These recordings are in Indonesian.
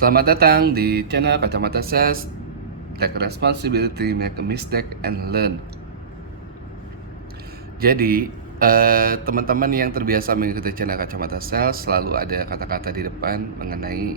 Selamat datang di channel Kacamata Sales. Take responsibility, make a mistake, and learn. Jadi, teman-teman yang terbiasa mengikuti channel Kacamata Sales selalu ada kata-kata di depan mengenai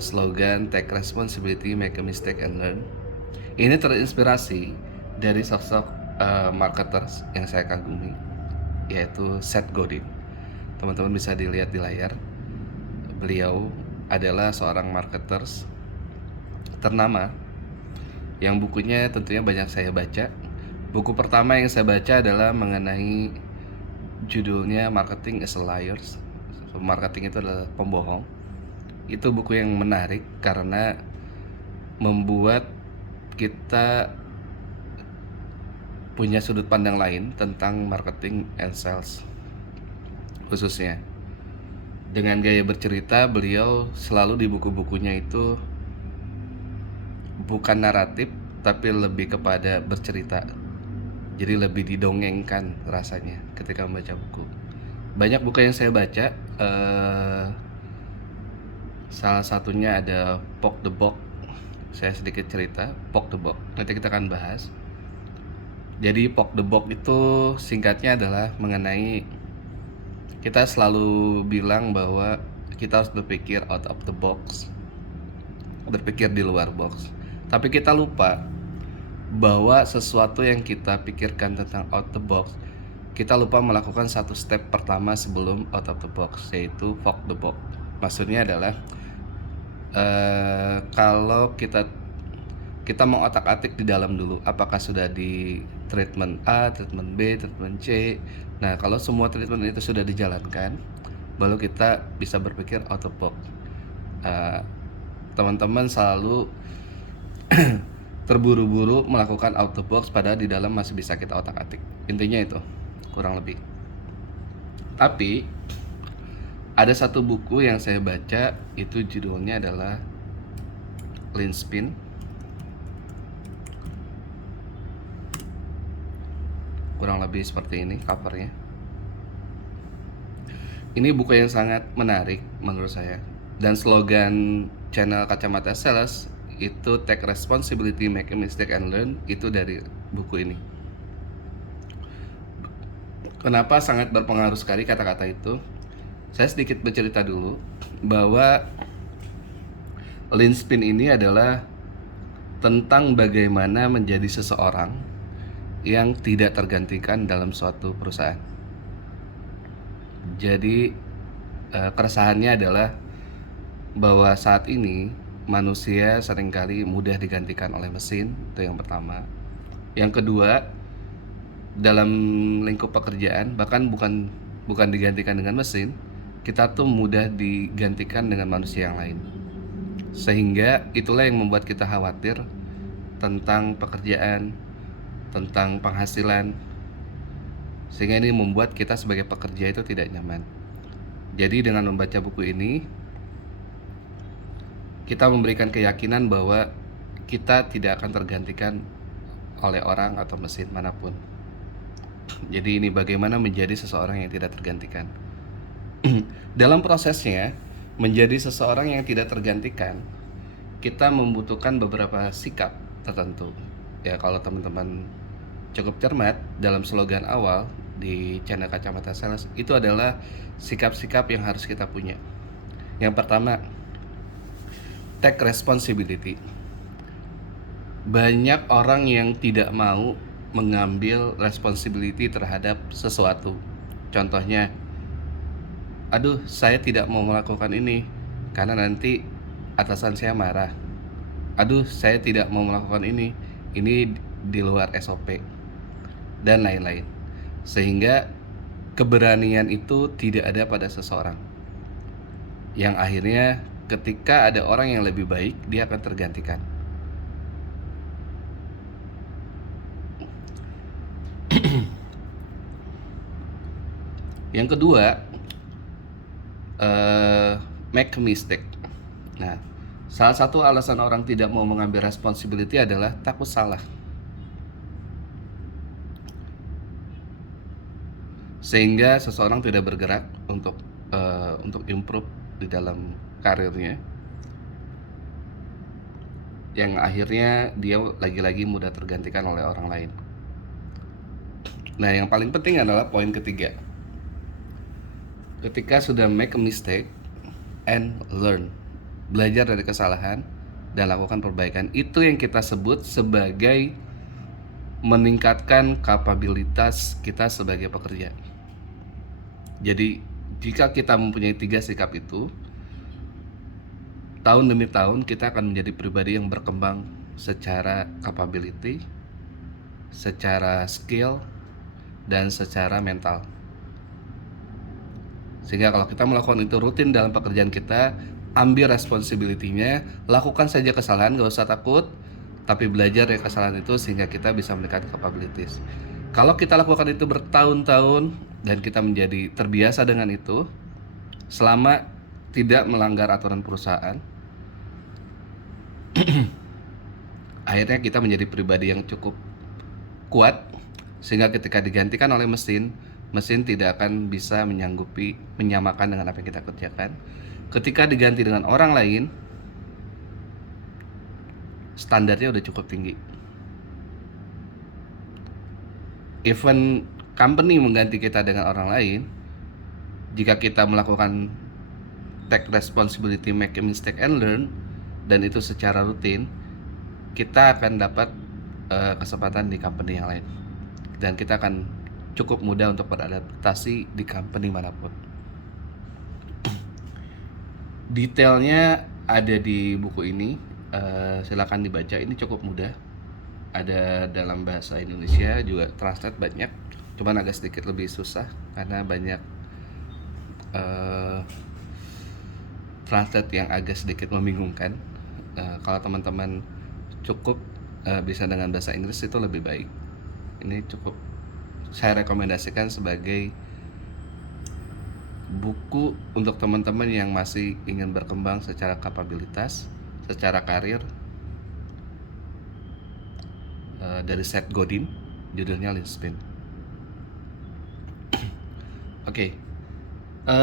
slogan Take responsibility, make a mistake, and learn. Ini terinspirasi dari sosok marketers yang saya kagumi, yaitu Seth Godin. Teman-teman bisa dilihat di layar. Beliau adalah seorang marketers ternama yang bukunya tentunya banyak saya baca. Buku pertama yang saya baca adalah mengenai judulnya Marketing is a Liar. Marketing itu adalah pembohong. Itu buku yang menarik karena membuat kita punya sudut pandang lain tentang marketing and sales khususnya. Dengan gaya bercerita, beliau selalu di buku-bukunya itu bukan naratif tapi lebih kepada bercerita. Jadi lebih didongengkan rasanya ketika membaca buku. Banyak buku yang saya baca, salah satunya ada Poke the Box. Saya sedikit cerita Poke the Box, nanti kita akan bahas. Jadi Poke the Box itu singkatnya adalah mengenai kita selalu bilang bahwa kita harus berpikir out of the box, berpikir di luar box. Tapi kita lupa bahwa sesuatu yang kita pikirkan tentang out the box, kita lupa melakukan satu step pertama sebelum out of the box, yaitu Poke the Box. Maksudnya adalah kalau kita mau otak-atik di dalam dulu, apakah sudah di treatment A, treatment B, treatment C. Nah, kalau semua treatment itu sudah dijalankan, baru kita bisa berpikir out of box. Teman-teman selalu terburu-buru melakukan out of box, padahal di dalam masih bisa kita otak-atik. Intinya itu, kurang lebih. Tapi ada satu buku yang saya baca, itu judulnya adalah Lean Spin. Kurang lebih seperti ini covernya. Ini buku yang sangat menarik menurut saya. Dan slogan channel Kacamata Sales itu Take responsibility, make a mistake, and learn, itu dari buku ini. Kenapa sangat berpengaruh sekali kata-kata itu? Saya sedikit bercerita dulu bahwa Lean Spin ini adalah tentang bagaimana menjadi seseorang yang tidak tergantikan dalam suatu perusahaan. Jadi keresahannya adalah bahwa saat ini manusia seringkali mudah digantikan oleh mesin, itu yang pertama. Yang kedua, dalam lingkup pekerjaan bahkan bukan digantikan dengan mesin, kita tuh mudah digantikan dengan manusia yang lain. Sehingga itulah yang membuat kita khawatir tentang pekerjaan, tentang penghasilan, sehingga ini membuat kita sebagai pekerja itu tidak nyaman. Jadi dengan membaca buku ini, kita memberikan keyakinan bahwa kita tidak akan tergantikan oleh orang atau mesin manapun. Jadi ini bagaimana menjadi seseorang yang tidak tergantikan. Dalam prosesnya menjadi seseorang yang tidak tergantikan, kita membutuhkan beberapa sikap tertentu. Ya, kalau teman-teman cukup cermat, dalam slogan awal di channel Kacamata Sales itu adalah sikap-sikap yang harus kita punya. Yang pertama, take responsibility. Banyak orang yang tidak mau mengambil responsibility terhadap sesuatu. Contohnya, aduh, saya tidak mau melakukan ini karena nanti atasan saya marah. Aduh, saya tidak mau melakukan ini di luar SOP, dan lain-lain. Sehingga keberanian itu tidak ada pada seseorang, yang akhirnya ketika ada orang yang lebih baik, dia akan tergantikan. Yang kedua, make a mistake. Nah, salah satu alasan orang tidak mau mengambil responsibility adalah takut salah. Sehingga seseorang tidak bergerak untuk improve di dalam karirnya, yang akhirnya dia lagi-lagi mudah tergantikan oleh orang lain. Nah, yang paling penting adalah poin ketiga. Ketika sudah make a mistake and learn, belajar dari kesalahan dan lakukan perbaikan, itu yang kita sebut sebagai meningkatkan kapabilitas kita sebagai pekerja. Jadi jika kita mempunyai 3 sikap itu, tahun demi tahun kita akan menjadi pribadi yang berkembang secara capability, secara skill, dan secara mental. Sehingga kalau kita melakukan itu rutin dalam pekerjaan kita, ambil responsibility-nya, lakukan saja kesalahan, gak usah takut, tapi belajar dari kesalahan itu sehingga kita bisa meningkatkan capabilities. Kalau kita lakukan itu bertahun-tahun dan kita menjadi terbiasa dengan itu, selama tidak melanggar aturan perusahaan, akhirnya kita menjadi pribadi yang cukup kuat, sehingga ketika digantikan oleh mesin tidak akan bisa menyamakan dengan apa yang kita kerjakan. Ketika diganti dengan orang lain, standarnya udah cukup tinggi. Even company mengganti kita dengan orang lain, jika kita melakukan take responsibility, make a mistake and learn, dan itu secara rutin, kita akan dapat kesempatan di company yang lain, dan kita akan cukup mudah untuk beradaptasi di company manapun. Detailnya ada di buku ini, silakan dibaca. Ini cukup mudah, ada dalam bahasa Indonesia juga, translate banyak, cuman agak sedikit lebih susah karena banyak translate yang agak sedikit membingungkan. Kalau teman-teman cukup bisa dengan bahasa Inggris itu lebih baik. Ini cukup saya rekomendasikan sebagai buku untuk teman-teman yang masih ingin berkembang secara kapabilitas, secara karir, dari Seth Godin, judulnya Lean Spin. Oke,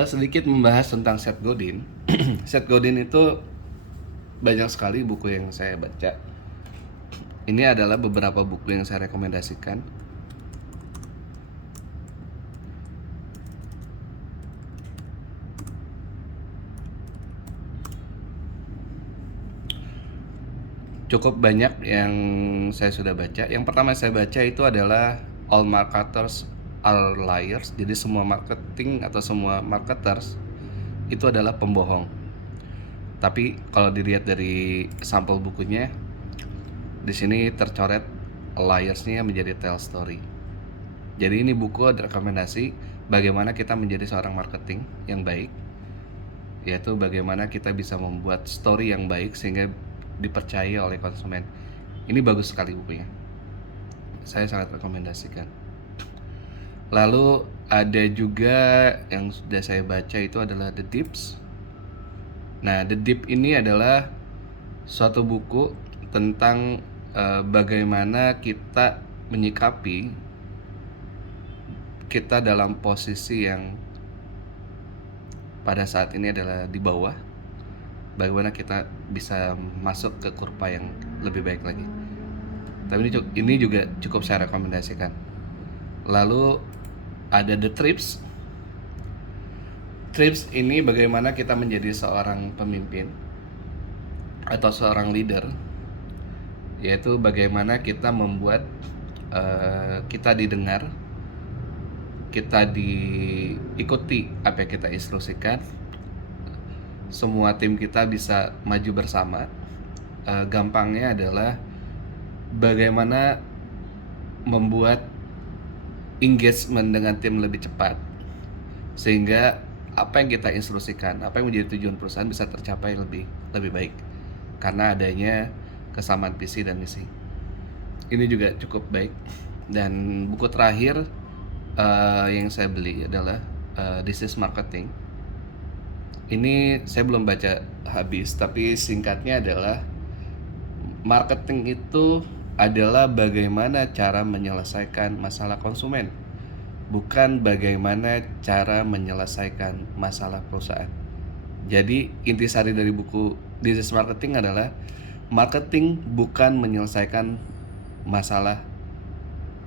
sedikit membahas tentang Seth Godin. Seth Godin itu banyak sekali buku yang saya baca. Ini adalah beberapa buku yang saya rekomendasikan. Cukup banyak yang saya sudah baca. Yang pertama saya baca itu adalah All Marketers Are Liars. Jadi semua marketing atau semua marketers itu adalah pembohong. Tapi kalau dilihat dari sampel bukunya, di sini tercoret liars-nya menjadi tell story. Jadi ini buku ada rekomendasi bagaimana kita menjadi seorang marketing yang baik, yaitu bagaimana kita bisa membuat story yang baik sehingga dipercaya oleh konsumen. Ini bagus sekali bukunya, saya sangat rekomendasikan. Lalu ada juga yang sudah saya baca itu adalah The Dips. Nah, The Dip ini adalah suatu buku tentang bagaimana kita menyikapi kita dalam posisi yang pada saat ini adalah di bawah, bagaimana kita bisa masuk ke kurva yang lebih baik lagi. Tapi ini juga cukup saya rekomendasikan. Lalu ada The Trips. Trips ini bagaimana kita menjadi seorang pemimpin atau seorang leader, yaitu bagaimana kita membuat kita didengar, kita diikuti apa yang kita instruksikan, semua tim kita bisa maju bersama. Gampangnya adalah bagaimana membuat engagement dengan tim lebih cepat, sehingga apa yang kita instruksikan, apa yang menjadi tujuan perusahaan bisa tercapai lebih baik karena adanya kesamaan visi dan misi. Ini juga cukup baik. Dan buku terakhir yang saya beli adalah This is Marketing. Ini saya belum baca habis, tapi singkatnya adalah marketing itu adalah bagaimana cara menyelesaikan masalah konsumen, bukan bagaimana cara menyelesaikan masalah perusahaan. Jadi intisari dari buku This is Marketing adalah marketing bukan menyelesaikan masalah.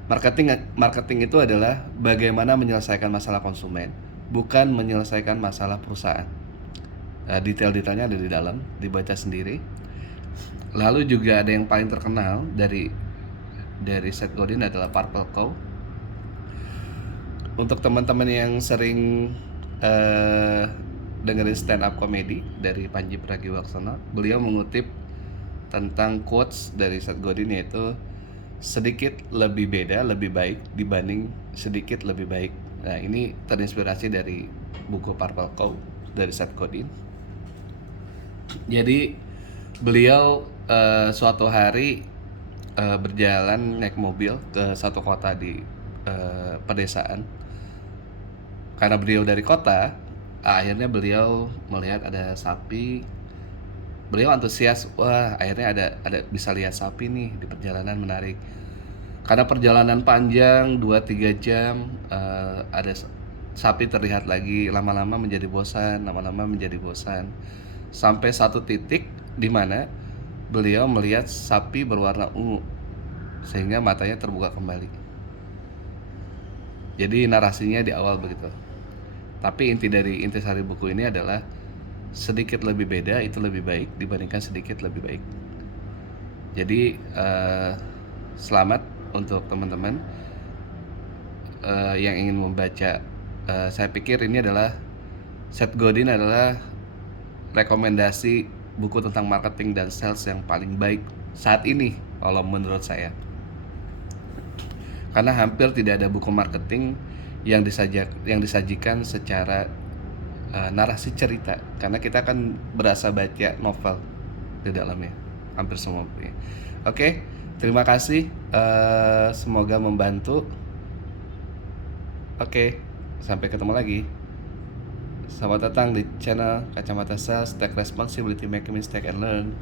Marketing itu adalah bagaimana menyelesaikan masalah konsumen, bukan menyelesaikan masalah perusahaan. Detail-detailnya ada di dalam, dibaca sendiri. Lalu juga ada yang paling terkenal dari Seth Godin adalah Purple Cow. Untuk teman-teman yang sering dengerin stand up comedy dari Panji Pragiwaksono, beliau mengutip tentang quotes dari Seth Godin, yaitu sedikit lebih beda lebih baik dibanding sedikit lebih baik. Nah, ini terinspirasi dari buku Purple Cow dari Seth Godin. Jadi beliau suatu hari berjalan naik mobil ke satu kota di pedesaan. Karena beliau dari kota, akhirnya beliau melihat ada sapi. Beliau antusias, wah akhirnya ada bisa lihat sapi nih di perjalanan, menarik. Karena perjalanan panjang 2-3 jam, ada sapi terlihat lagi, lama-lama menjadi bosan, sampai satu titik di mana beliau melihat sapi berwarna ungu, sehingga matanya terbuka kembali. Jadi narasinya di awal begitu. Tapi intisari buku ini adalah sedikit lebih beda itu lebih baik dibandingkan sedikit lebih baik. Jadi selamat untuk teman-teman yang ingin membaca. Saya pikir ini adalah Seth Godin adalah rekomendasi buku tentang marketing dan sales yang paling baik saat ini kalau menurut saya. Karena hampir tidak ada buku marketing yang disajikan secara narasi cerita, karena kita akan berasa baca novel di dalamnya, hampir semua bukunya. Oke, terima kasih, semoga membantu. Oke, sampai ketemu lagi. Selamat datang di channel Kacamata Sales, Take Responsibility, Make a Mistake and Learn.